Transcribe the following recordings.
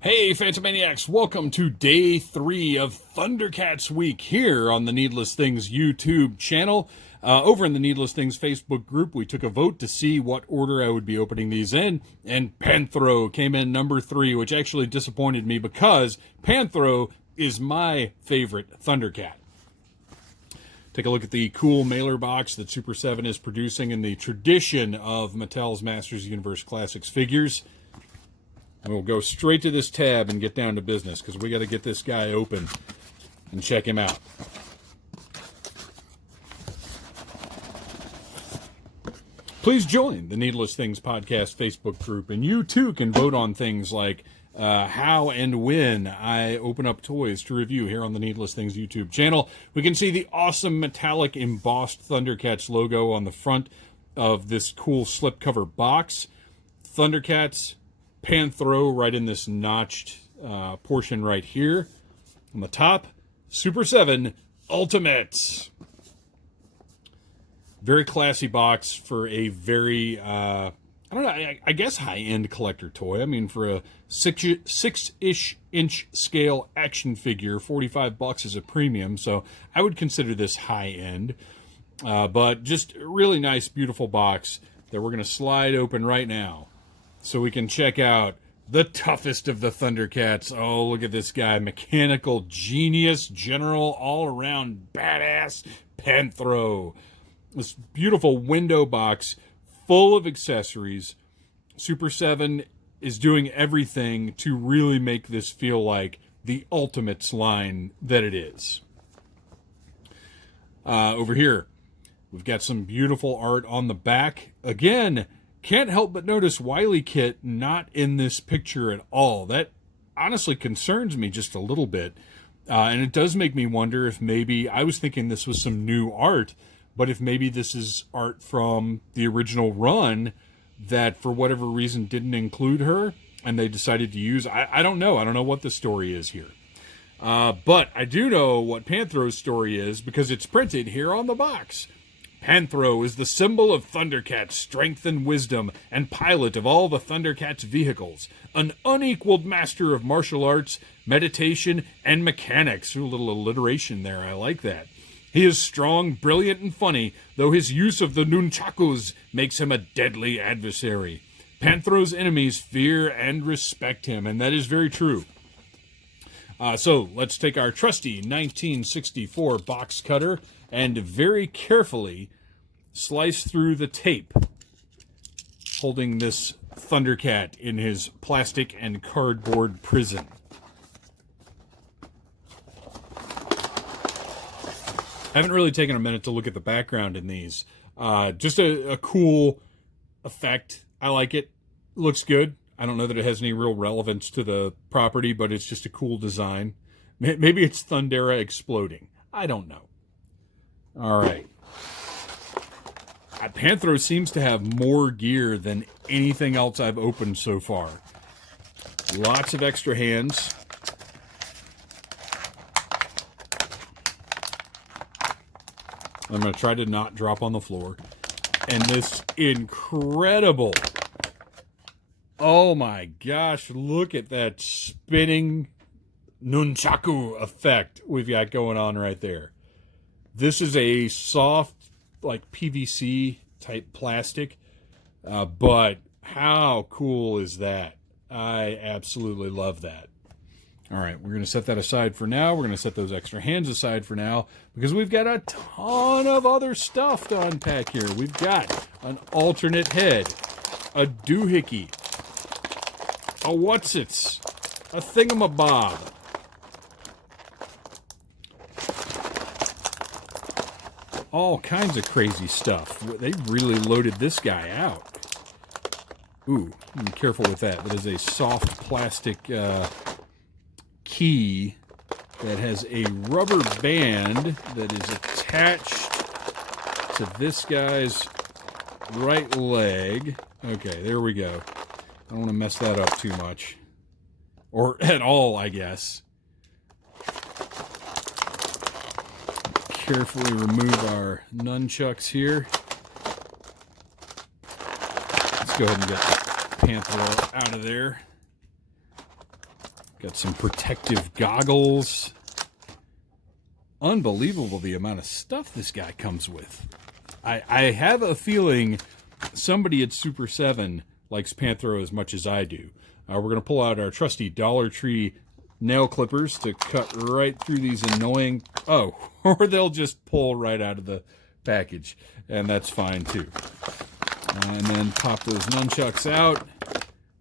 Hey, Phantom Maniacs, welcome to day 3 of ThunderCats Week here on the Needless Things YouTube channel. Over in the Needless Things Facebook group, we took a vote to see what order I would be opening these in, and Panthro came in number 3, which actually disappointed me because Panthro is my favorite ThunderCat. Take a look at the cool mailer box that Super 7 is producing in the tradition of Mattel's Masters of the Universe Classics figures. We'll go straight to this tab and get down to business because we got to get this guy open and check him out. Please join the Needless Things Podcast Facebook group, and you too can vote on things like how and when I open up toys to review here on the Needless Things YouTube channel. We can see the awesome metallic embossed ThunderCats logo on the front of this cool slipcover box. ThunderCats, Panthro right in this notched portion right here. On the top, Super 7 Ultimate. Very classy box for a very, I don't know, I guess high-end collector toy. I mean, for a 6-ish inch scale action figure, $45 is a premium, so I would consider this high-end. But just a really nice, beautiful box that we're going to slide open right now, so we can check out the toughest of the ThunderCats. Oh, look at this guy. Mechanical genius, general, all-around badass Panthro. This beautiful window box full of accessories. Super 7 is doing everything to really make this feel like the Ultimates line that it is. Over here, we've got some beautiful art on the back. Again, can't help but notice Wily Kit not in this picture at all. That honestly concerns me just a little bit. And it does make me wonder if maybe, I was thinking this was some new art, but if maybe this is art from the original run that for whatever reason didn't include her and they decided to use. I don't know. I don't know what the story is here. But I do know what Panthro's story is because it's printed here on the box. Panthro is the symbol of ThunderCats' strength and wisdom and pilot of all the ThunderCats' vehicles. An unequaled master of martial arts, meditation, and mechanics. Ooh, a little alliteration there. I like that. He is strong, brilliant, and funny, though his use of the nunchakus makes him a deadly adversary. Panthro's enemies fear and respect him, and that is very true. So let's take our trusty 1964 box cutter and very carefully slice through the tape, holding this ThunderCat in his plastic and cardboard prison. I haven't really taken a minute to look at the background in these. Just a cool effect. I like it. Looks good. I don't know that it has any real relevance to the property, but it's just a cool design. Maybe it's Thundera exploding. I don't know. All right. Panthro seems to have more gear than anything else I've opened so far. Lots of extra hands. I'm going to try to not drop on the floor. And this incredible, oh my gosh, look at that spinning nunchaku effect we've got going on right there. This is a soft, like PVC type plastic, but how cool is that? I absolutely love that. All right, we're going to set that aside for now. We're going to set those extra hands aside for now because we've got a ton of other stuff to unpack here. We've got an alternate head, a doohickey, a whatsits, a thingamabob, all kinds of crazy stuff. They really loaded this guy out. Ooh, be careful with that. That is a soft plastic key that has a rubber band that is attached to this guy's right leg. Okay, there we go. I don't want to mess that up too much. Or at all, I guess. Carefully remove our nunchucks here. Let's go ahead and get Panthro out of there. Got some protective goggles. Unbelievable the amount of stuff this guy comes with. I have a feeling somebody at Super 7 likes Panthro as much as I do. We're going to pull out our trusty Dollar Tree nail clippers to cut right through these annoying... Oh, or they'll just pull right out of the package, and that's fine too. And then pop those nunchucks out,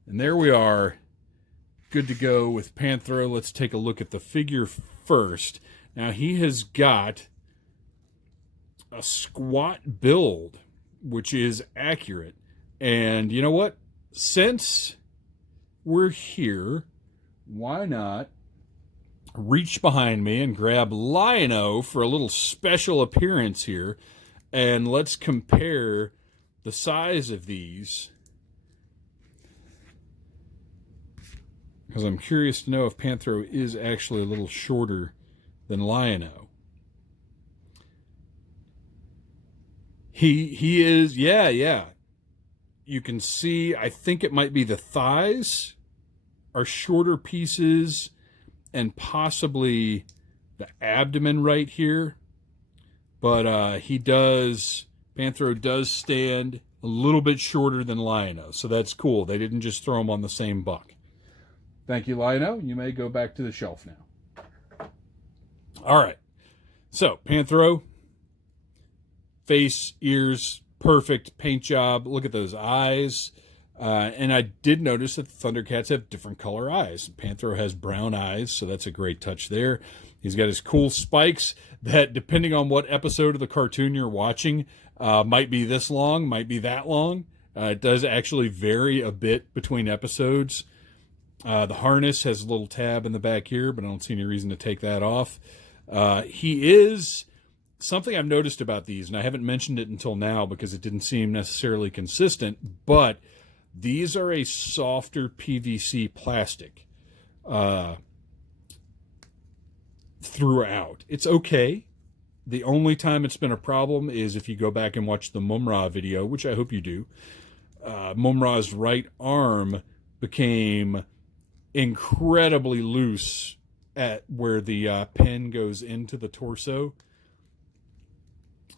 and there we are. Good to go with Panthro. Let's take a look at the figure first. Now, he has got a squat build, which is accurate. And you know what? Since we're here, why not reach behind me and grab Lion-O for a little special appearance here, and let's compare the size of these, because I'm curious to know if Panthro is actually a little shorter than Lion-O. He is, yeah. You can see, I think it might be the thighs are shorter pieces, and possibly the abdomen right here. But Panthro does stand a little bit shorter than Lion-O, so that's cool. They didn't just throw them on the same buck. Thank you, Lion-O. You may go back to the shelf now. All right. So, Panthro, face, ears, perfect paint job. Look at those eyes. And I did notice that the ThunderCats have different color eyes. Panthro has brown eyes, so that's a great touch there. He's got his cool spikes that, depending on what episode of the cartoon you're watching, might be this long, might be that long. It does actually vary a bit between episodes. The harness has a little tab in the back here, but I don't see any reason to take that off. He is... Something I've noticed about these, and I haven't mentioned it until now because it didn't seem necessarily consistent, but these are a softer PVC plastic throughout. It's okay. The only time it's been a problem is if you go back and watch the Mumra video, which I hope you do. Mumra's right arm became incredibly loose at where the pin goes into the torso.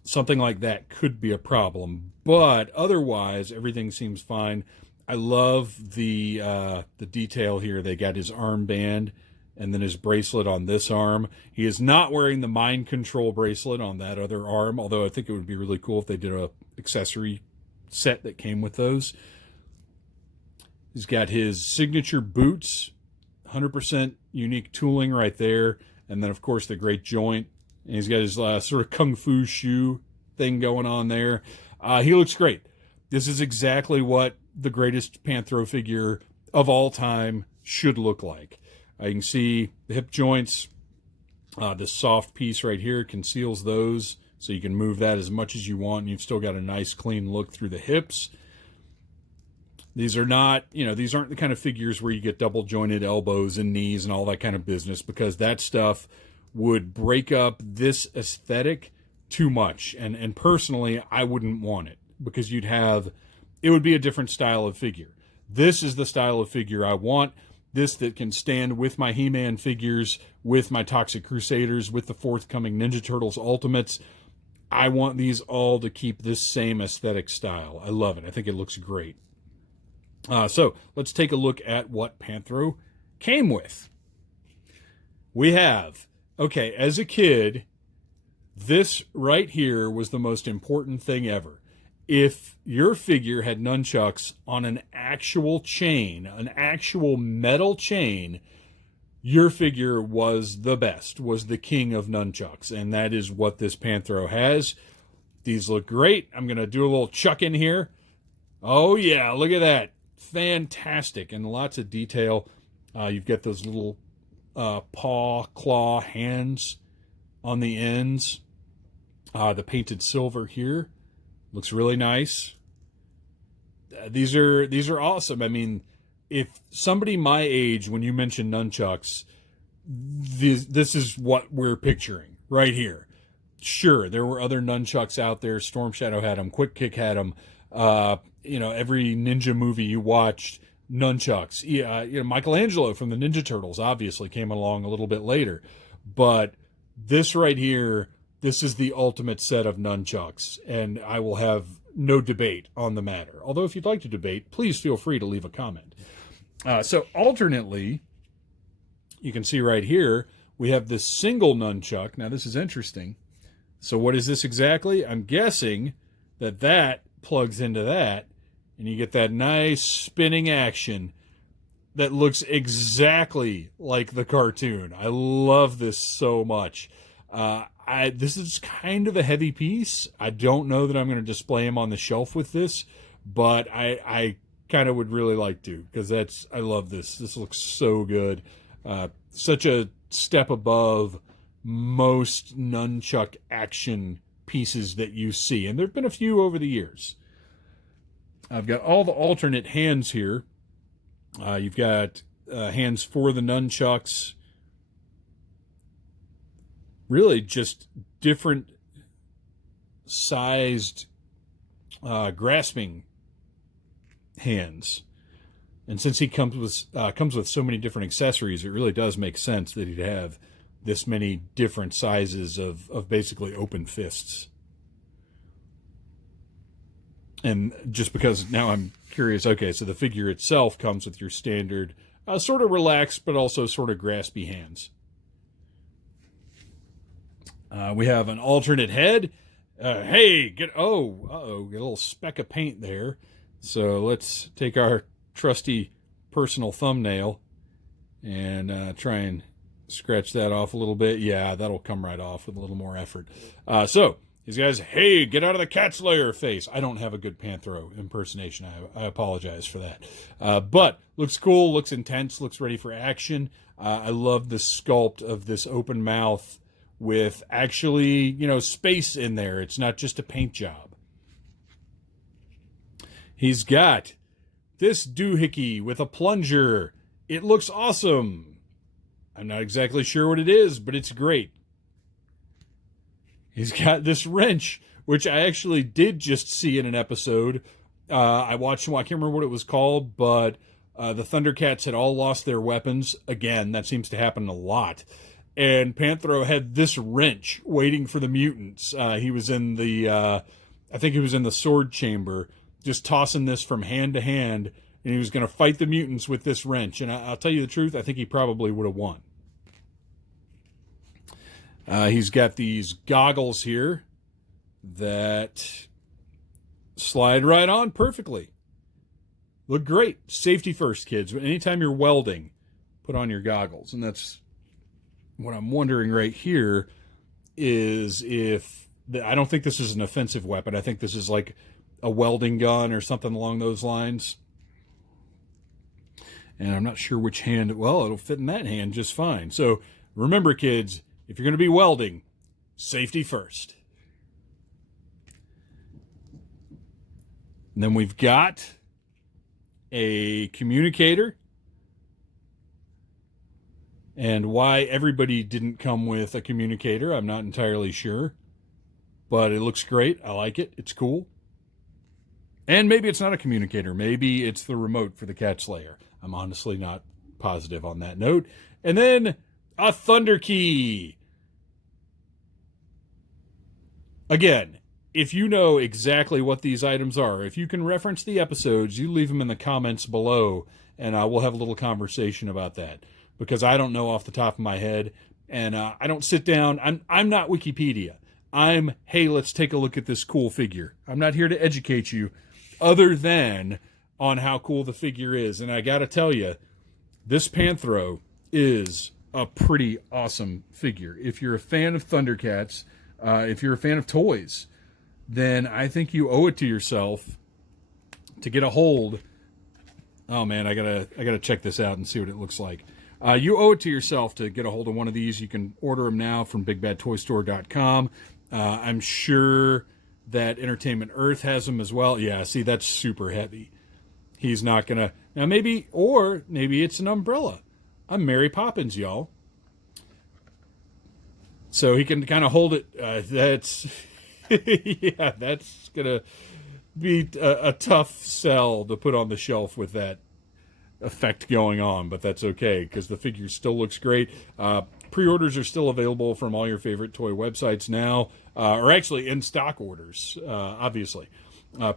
Something like that could be a problem, but otherwise everything seems fine. I love the detail here. They got his armband and then his bracelet on this arm. He is not wearing the mind control bracelet on that other arm, although I think it would be really cool if they did a accessory set that came with those. He's got his signature boots, 100% unique tooling right there, and then of course the great joint. And he's got his sort of kung fu shoe thing going on there. He looks great. This is exactly what the greatest Panthro figure of all time should look like. You can see the hip joints. This soft piece right here conceals those, so you can move that as much as you want, and you've still got a nice clean look through the hips. These are not, these aren't the kind of figures where you get double jointed elbows and knees and all that kind of business, because that stuff would break up this aesthetic too much. And personally, I wouldn't want it, because it would be a different style of figure. This is the style of figure I want. This that can stand with my He-Man figures, with my Toxic Crusaders, with the forthcoming Ninja Turtles Ultimates. I want these all to keep this same aesthetic style. I love it. I think it looks great. So let's take a look at what Panthro came with. We have, okay, as a kid, this right here was the most important thing ever. If your figure had nunchucks on an actual chain, an actual metal chain, your figure was the best, was the king of nunchucks. And that is what this Panthro has. These look great. I'm going to do a little chuck in here. Oh yeah, look at that. Fantastic. And lots of detail. You've got those little paw, claw, hands on the ends. The painted silver here looks really nice. These are awesome. I mean, if somebody my age, when you mention nunchucks, this is what we're picturing right here. Sure, there were other nunchucks out there. Storm Shadow had them. Quick Kick had them. Every ninja movie you watched, nunchucks. Yeah, Michelangelo from the Ninja Turtles obviously came along a little bit later, but this right here, this is the ultimate set of nunchucks, and I will have no debate on the matter. Although if you'd like to debate, please feel free to leave a comment. So alternately, you can see right here, we have this single nunchuck. Now this is interesting. So what is this exactly? I'm guessing that plugs into that, and you get that nice spinning action that looks exactly like the cartoon. I love this so much. This is kind of a heavy piece. I don't know that I'm going to display him on the shelf with this, but I kind of would really like to, because I love this. This looks so good. Such a step above most nunchuck action pieces that you see, and there have been a few over the years. I've got all the alternate hands here. You've got hands for the nunchucks. Really just different sized grasping hands. And since he comes with so many different accessories, it really does make sense that he'd have this many different sizes of basically open fists. And just because now I'm curious, okay, so the figure itself comes with your standard sort of relaxed but also sort of graspy hands. We have an alternate head. Hey, get a little speck of paint there. So let's take our trusty personal thumbnail and try and scratch that off a little bit. Yeah, that'll come right off with a little more effort. So these guys, hey, get out of the cat's lair face. I don't have a good Panthro impersonation. I apologize for that. But looks cool, looks intense, looks ready for action. I love the sculpt of this open mouth with actually, space in there. It's not just a paint job. He's got this doohickey with a plunger. It looks awesome. I'm not exactly sure what it is, but it's great. He's got this wrench, which I actually did just see in an episode. I watched, I can't remember what it was called, but the ThunderCats had all lost their weapons. Again, that seems to happen a lot. And Panthro had this wrench waiting for the mutants. He was in I think he was in the sword chamber, just tossing this from hand to hand, and he was going to fight the mutants with this wrench. And I'll tell you the truth, I think he probably would have won. He's got these goggles here that slide right on perfectly. Look great. Safety first, kids. Anytime you're welding, put on your goggles. And that's what I'm wondering right here is I don't think this is an offensive weapon. I think this is like a welding gun or something along those lines. And I'm not sure which hand. Well, it'll fit in that hand just fine. So remember, kids, if you're going to be welding, safety first. And then we've got a communicator. And why everybody didn't come with a communicator, I'm not entirely sure. But it looks great. I like it. It's cool. And maybe it's not a communicator. Maybe it's the remote for the cat's lair. I'm honestly not positive on that note. And then a thunder key. Again, if you know exactly what these items are, if you can reference the episodes, you leave them in the comments below, and we'll have a little conversation about that. Because I don't know off the top of my head, and I don't sit down. I'm not Wikipedia. Hey, let's take a look at this cool figure. I'm not here to educate you other than on how cool the figure is. And I got to tell you, this Panthro is a pretty awesome figure. If you're a fan of ThunderCats, if you're a fan of toys, then I think you owe it to yourself to get a hold. Oh man, I gotta check this out and see what it looks like. You owe it to yourself to get a hold of one of these. You can order them now from BigBadToyStore.com. I'm sure that Entertainment Earth has them as well. Yeah, see, that's super heavy. He's not gonna now. Maybe it's an umbrella. I'm Mary Poppins, y'all. So he can kind of hold it. That's yeah, that's gonna be a tough sell to put on the shelf with that. effect going on, but that's okay because the figure still looks great. Pre-orders are still available from all your favorite toy websites now, or actually in stock orders, obviously.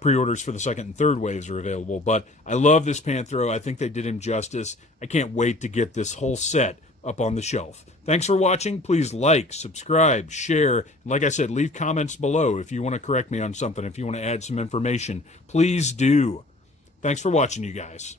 Pre-orders for the second and third waves are available, but I love this Panthro. I think they did him justice. I can't wait to get this whole set up on the shelf. Thanks for watching. Please like, subscribe, share. And like I said, leave comments below if you want to correct me on something, if you want to add some information. Please do. Thanks for watching, you guys.